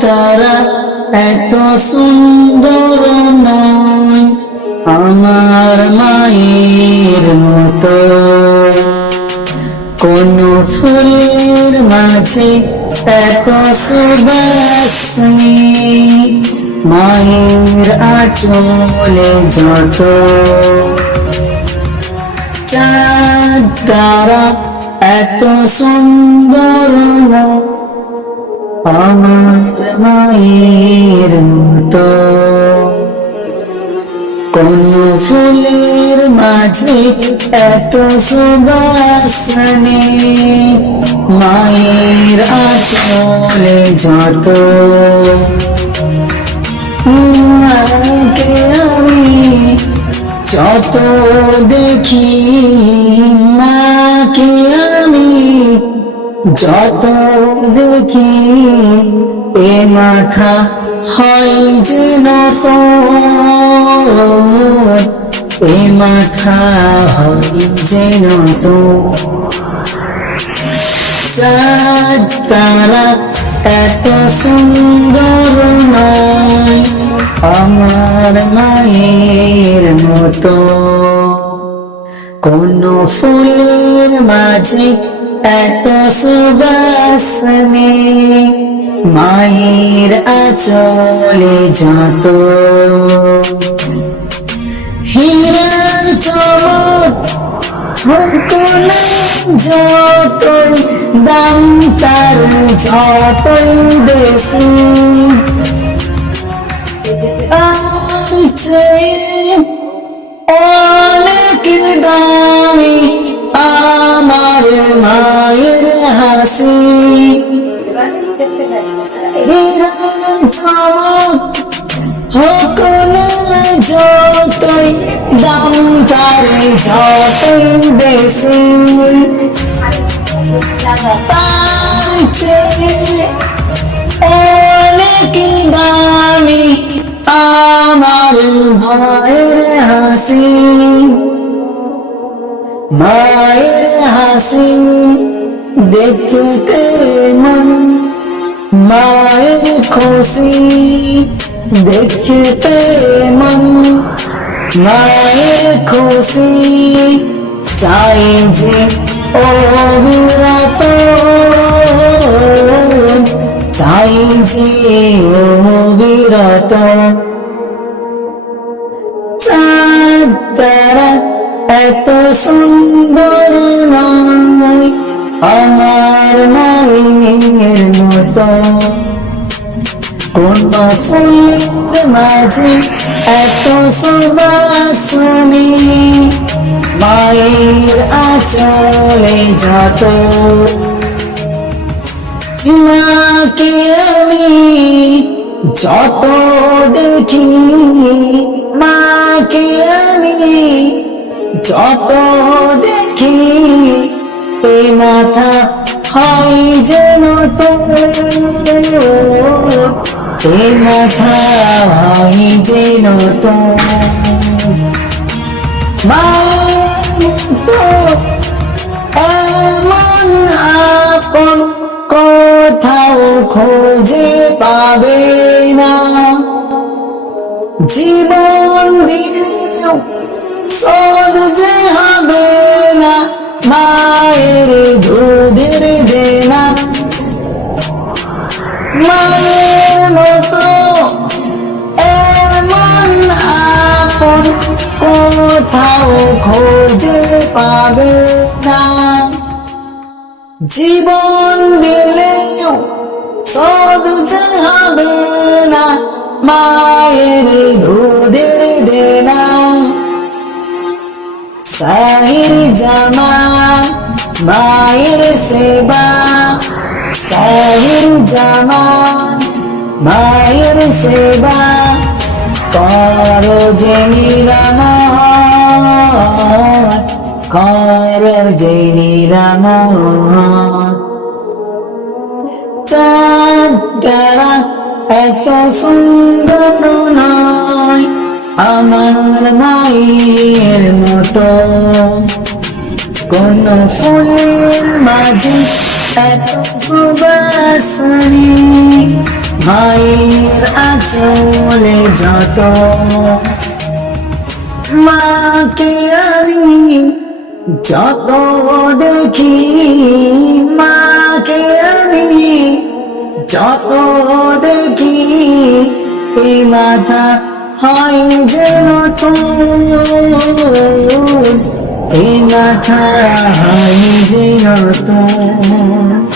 তারা এত সুন্দর নয়, আমার মায়ের মতো। কোন ফুলের মাঝে এত সুবাস, মায়ের আচলে যত। চাঁদ তারা এত সুন্দর নয় আমার মায়ের মতো। কোন ফুলের মাঝে এত সুবাসনে মায়ের আচলে যত। মাকে আমি যত দেখি যত দেখি এ মাথা হয় যেন তো এ মাথা হয় যেন তো চাঁদ, তারা এত সুন্দর নয়, আমার মায়ের মতো। কোন ফুলের মাঝে এত সুবাসনে মায়ের আচলে যত হীরার চমক কোনে যতই দাম তার যতই বেশি। আছে অনেক হকন যতই দাম তার যতই বেশি। তার চেয়ে অনেক দামি আমার ভাইয়ের হাসি। মায়ের হাসি দেখতে মন মায়ের খুশি, দেখতে মন মায়ের খুশি। চাই যে অবিরত, চাই যে অবিরত। চাঁদ তারা এত সুন্দর নয় আমার মায়ের মতো। কোন ফুলের মাঝে এত সুবাসনে? মায়ের আচলে যত। মাকে আমি যত দেখি, মাকে আমি যত দেখি। এই মাথা হয় যেন তো মাথা হয় যেন তো এমন আপন কোথাও খুঁজে পাবে না। জীবন দিলেও জীবন দিলেও শোধ যে হবে না, মায়ের দুধের দেনা সাহির জামান মায়ের সেবা। সাহির জামান মায়ের সেবা। করো যে নিরাময়, করো যে নিরাময় চাঁদ তারা এত সুন্দর নয় আমার মায়ের মতো কোন ফুলের মাঝে এত সুবাস মায়ের আচলে যত মাকে আমি যত দেখি মাকে আমি, যত দেখি এই মাথা হয় যেন নতুন এই মাথা হয় যেন তোর।